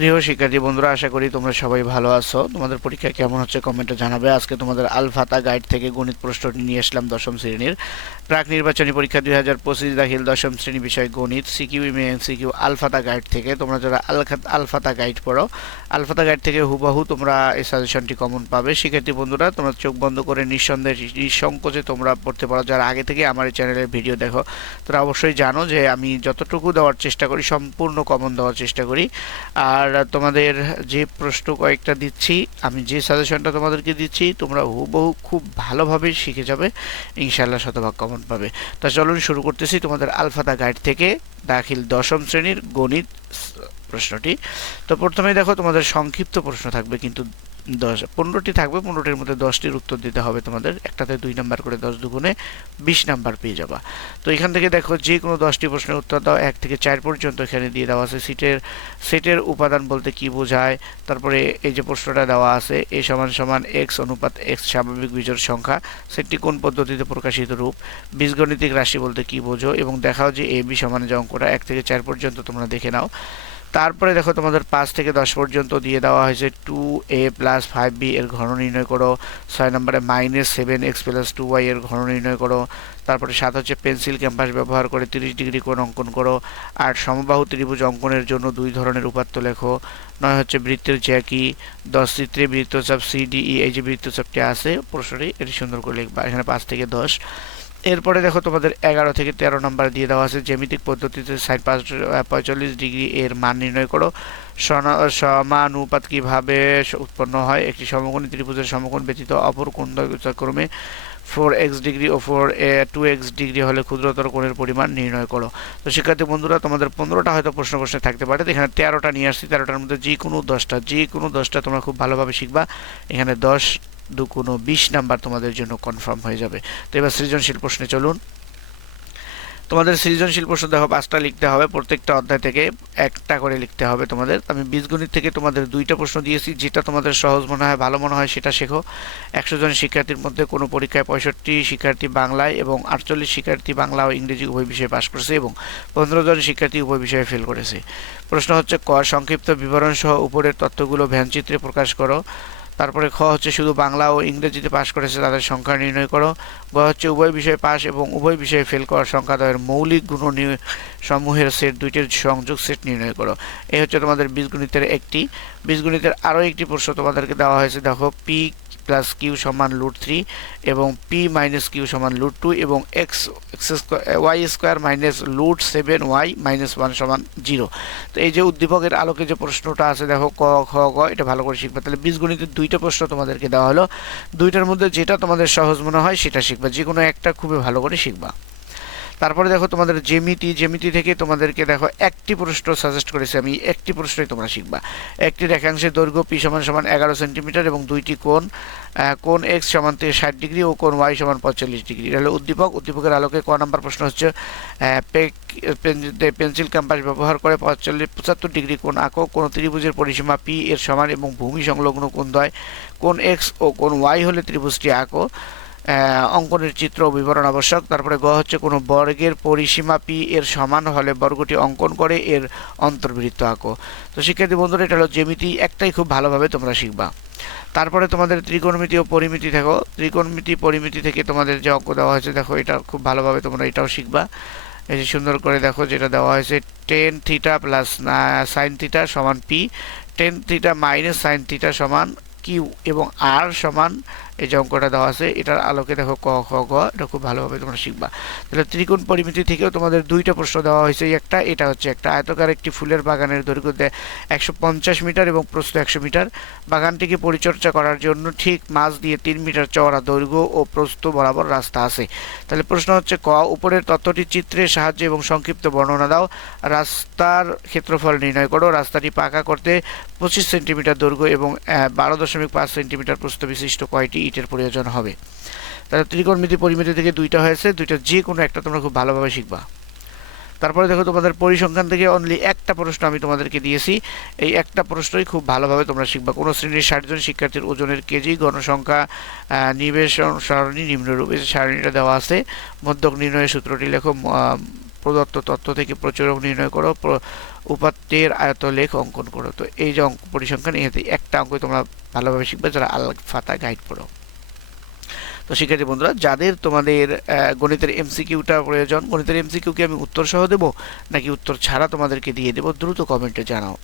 প্রিয় শিক্ষার্থী বন্ধুরা, আশা করি তোমরা সবাই ভালো আছো। তোমাদের পরীক্ষা কেমন হচ্ছে কমেন্টে জানাবে। আজকে তোমাদের আলফাতা গাইড থেকে গণিত প্রশ্নটি নিয়ে আসলাম দশম শ্রেণির। প্রাক নির্বাচনী পরীক্ষা দুই হাজার পঁচিশ দাখিল দশম শ্রেণি বিষয় গণিত, সিকিউ ইমেন সিকিউ আলফাতা গাইড থেকে। তোমরা যারা আলফাতা গাইড পড়ো, আলফাতা গাইড থেকে হুবাহু তোমরা এই সাজেশনটি কমন পাবে। শিক্ষার্থী বন্ধুরা, তোমরা চোখ বন্ধ করে নিঃসন্দেহে, নিঃসংকোচে তোমরা পড়তে পারো। যারা আগে থেকে আমার এই চ্যানেলের ভিডিও দেখো, তোরা অবশ্যই জানো যে আমি যতটুকু দেওয়ার চেষ্টা করি, সম্পূর্ণ কমন দেওয়ার চেষ্টা করি। আর তোমাদের যে প্রশ্ন কয়েকটা দিচ্ছি, আমি যে সাজেশনটা তোমাদেরকে দিচ্ছি, তোমরা হুবহু খুব ভালোভাবে শিখে যাবে ইনশাল্লাহ শতভাগ কমন পাবে। তা চলুন শুরু করতেছি তোমাদের আলফাদা গাইড থেকে, দাখিল দশম শ্রেণির গণিত প্রশ্নটি। তো প্রথমে দেখো, তোমাদের সংক্ষিপ্ত প্রশ্ন থাকবে, কিন্তু দশ, পনেরোটি থাকবে, পনেরোটির মধ্যে দশটির উত্তর দিতে হবে তোমাদের। একটাতে দুই নাম্বার করে দশ দুগুণে বিশ নাম্বার পেয়ে যাবা। তো এখান থেকে দেখো যে কোনো দশটি প্রশ্নের উত্তর দাও, এক থেকে চার পর্যন্ত এখানে দিয়ে দেওয়া আছে সিটের, সেটের উপাদান বলতে কি বোঝায়, তারপরে এই যে প্রশ্নটা দেওয়া আছে, এ সমান সমান এক্স অনুপাত এক্স স্বাভাবিক বীজের সংখ্যা, সেটি কোন পদ্ধতিতে প্রকাশিত রূপ, বীজগণিতিক রাশি বলতে কি বোঝো, এবং দেখাও যে এ, বি সমান যে অঙ্কটা, এক থেকে চার পর্যন্ত তোমরা দেখে নাও। তারপরে দেখো তোমাদের পাঁচ থেকে দশ পর্যন্ত দিয়ে দেওয়া হয়েছে two A plus five B এর ঘন নির্ণয় করো, ছয় নম্বরে minus seven X plus two Y এর ঘন নির্ণয় করো, তারপরে সাত হচ্ছে পেন্সিল ক্যাম্পাস ব্যবহার করে তিরিশ ডিগ্রি কোণ অঙ্কন করো, আর সমবাহু ত্রিভুজ অঙ্কনের জন্য দুই ধরনের উপাত্ত লেখো, নয় হচ্ছে বৃত্তের জ্যাকি দশ চিত্রে বৃত্তচাপ সিডিই এই যে বৃত্তচাপটি আছে প্রশ্নটি এটি সুন্দর করে লিখবা, এখানে পাঁচ থেকে দশ। এরপরে দেখো তোমাদের এগারো থেকে তেরো নম্বর দিয়ে দেওয়া আছে, জ্যামিতিক পদ্ধতিতে ষাট পাঁচ পঁয়তাল্লিশ ডিগ্রি এর মান নির্ণয় করো। সমানুপাত কীভাবে উৎপন্ন হয়? একটি সমকোণী ত্রিভুজের সমকোণ ব্যতীত অপর কোণ ক্রমে ফোর এক্স ডিগ্রি ও ফোর টু এক্স ডিগ্রি হলে ক্ষুদ্রতর কোণের পরিমাণ নির্ণয় করো। তো শিক্ষার্থী বন্ধুরা, তোমাদের পনেরোটা হয়তো প্রশ্ন প্রশ্নে থাকতে পারে। তো এখানে তেরোটা নিয়ে আসছি, তেরোটার মধ্যে যে কোনো দশটা যে কোনো দশটা তোমরা খুব ভালোভাবে শিখবা। এখানে দশ দু কোনো বিশ নাম্বার তোমাদের জন্য কনফার্ম হয়ে যাবে। তো এবার সৃজনশীল প্রশ্নে চলুন। তোমাদের সৃজনশীল প্রশ্ন দেখো, পাঁচটা লিখতে হবে, প্রত্যেকটা অধ্যায় থেকে একটা করে লিখতে হবে তোমাদের। আমি বীজগণিত থেকে তোমাদের দুইটা প্রশ্ন দিয়েছি, যেটা তোমাদের সহজ মনে হয়, ভালো মনে হয়, সেটা শেখো। একশো জন শিক্ষার্থীর মধ্যে কোনো পরীক্ষায় পঁয়ষট্টি শিক্ষার্থী বাংলায় এবং আটচল্লিশ শিক্ষার্থী বাংলা ও ইংরেজি উভয় বিষয়ে পাশ করেছে এবং পনেরো জন শিক্ষার্থী উভয় বিষয়ে ফেল করেছে। প্রশ্ন হচ্ছে, ক, সংক্ষিপ্ত বিবরণ সহ উপরের তথ্যগুলো ভ্যানচিত্রে প্রকাশ করো। তারপরে খ হচ্ছে শুধু বাংলা ও ইংরেজিতে পাশ করেছে, তাদের সংখ্যা নির্ণয় করো। গ হচ্ছে উভয় বিষয়ে পাশ এবং উভয় বিষয়ে ফেল করার সংখ্যা দ্বয়ের মৌলিক গুণ সমূহের সেট দুইটির সংযোগ সেট নির্ণয় করো। এই হচ্ছে তোমাদের বীজগণিতের একটি। বীজগণিতের আরও একটি প্রশ্ন তোমাদেরকে দেওয়া হয়েছে, দেখো পি প্লাস কিউ সমান লুট থ্রি এবং পি মাইনাস কিউ সমান লুট টু এবং X X Y square minus root seven Y minus one সমান জিরো তো এই যে উদ্দীপকের আলোকে যে প্রশ্নটা আছে, দেখো, ক, খ, গ, এটা ভালো করে শিখবে। তাহলে বীজগণিতের দুইটা প্রশ্ন তোমাদেরকে দেওয়া হলো। দুইটার মধ্যে যেটা তোমাদের সহজ মনে হয় সেটা শিখবা। যে কোনো একটা খুবই ভালো করে শিখবা। তারপরে দেখো তোমাদের জেমিতি জেমিতি থেকে তোমাদেরকে দেখো একটি প্রশ্ন সাজেস্ট করেছি আমি, একটি প্রশ্নই তোমরা শিখবা। একটি রেখাংশের দৈর্ঘ্য পি সমান সমান এগারো সেন্টিমিটার এবং দুইটি কোণ কোণ এক্স সমান থেকে ষাট ডিগ্রি ও কোণ ওয়াই সমান পঁয়তাল্লিশ ডিগ্রি। তাহলে উদ্দীপক। উদ্দীপকের আলোকে ক নাম্বার প্রশ্ন হচ্ছে পেন্সিল ক্যাম্পাস ব্যবহার করে পঁয়তাল্লিশ, পঁচাত্তর ডিগ্রি কোণ আঁকো। কোন ত্রিভুজের পরিসীমা পি এর সমান এবং ভূমি সংলগ্ন কোণ দয়। কোণ এক্স ও কোণ ওয়াই হলে ত্রিভুজটি আঁকো। অঙ্কনের চিত্র বিবরণ আবশ্যক। তারপরে গ হচ্ছে কোনো বর্গের পরিসীমা পি এর সমান হলে বর্গটি অঙ্কন করে এর অন্তর্বৃত্ত আঁকো। তো শিক্ষার্থী বন্ধুরা, এটা হলো জ্যামিতি, একটাই খুব ভালোভাবে তোমরা শিখবা। তারপরে তোমাদের ত্রিকোণমিতি ও পরিমিতি দেখো। ত্রিকোণমিতি, পরিমিতি থেকে তোমাদের যে অঙ্ক দেওয়া হয়েছে, দেখো এটা খুব ভালোভাবে তোমরা এটাও শিখবা। এই যে সুন্দর করে দেখো যেটা দেওয়া হয়েছে tan theta plus sine theta সমান P tan theta minus sine theta সমান কিউ এবং আর সমান এই যে অঙ্কটা দেওয়া আছে, এটার আলোকে দেখো ক, খ, গ, এটা খুব ভালোভাবে তোমরা শিখবা। তাহলে ত্রিকোণ পরিমিতি থেকেও তোমাদের দুইটা প্রশ্ন দেওয়া হয়েছে একটা, এটা হচ্ছে একটা। আয়তকার একটি ফুলের বাগানের দৈর্ঘ্য একশো পঞ্চাশ মিটার এবং প্রস্থ একশো মিটার। বাগানটিকে পরিচর্যা করার জন্য ঠিক মাছ দিয়ে তিন মিটার চওড়া দৈর্ঘ্য ও প্রস্থ বরাবর রাস্তা আছে। তাহলে প্রশ্ন হচ্ছে ক, উপরের তথ্যটি চিত্রের সাহায্যে এবং সংক্ষিপ্ত বর্ণনা দাও। রাস্তার ক্ষেত্রফল নির্ণয় করো, রাস্তাটি পাকা করতে পঁচিশ সেন্টিমিটার দৈর্ঘ্য এবং বারো দশমিক পাঁচ সেন্টিমিটার প্রস্থ বিশিষ্ট কয়টি? ইটের প্রয়োজন হবে। তাহলে ত্রিকোণমিতি পরিমিতি থেকে দুইটা হয়েছে, দুইটা যে কোনো একটা তোমরা খুব ভালোভাবে শিখবা। তারপরে দেখো তোমাদের পরিসংখ্যান থেকে অনলি একটা প্রশ্ন আমি তোমাদেরকে দিয়েছি। এই একটা প্রশ্নই খুব ভালোভাবে তোমরা শিখবা। কোনো শ্রেণির ষাটজন শিক্ষার্থীর ওজনের কেজি গণসংখ্যা নিবেশন সারণী, নিম্নরূপ সারণীটা দেওয়া আছে। মধ্যক নির্ণয়ের সূত্রটি লেখো প্রদত্ত তথ্য থেকে প্রচুরক নির্ণয় করো উপাত্তের আয়ত লেখ অঙ্কন করো। তো এই যে অঙ্ক পরিসংখ্যান এতে একটা অঙ্ক তোমরা ভালোভাবে শিখবে, যারা আল ফাতা গাইড পড়ো। তো শিক্ষার্থী বন্ধুরা, যাদের তোমাদের গণিতের এমসিকিউটা প্রয়োজন, গণিতের এমসিকিউ কি আমি উত্তর সহ দেবো, নাকি উত্তর ছাড়া তোমাদেরকে দিয়ে দেবো, দ্রুত কমেন্টে জানাও।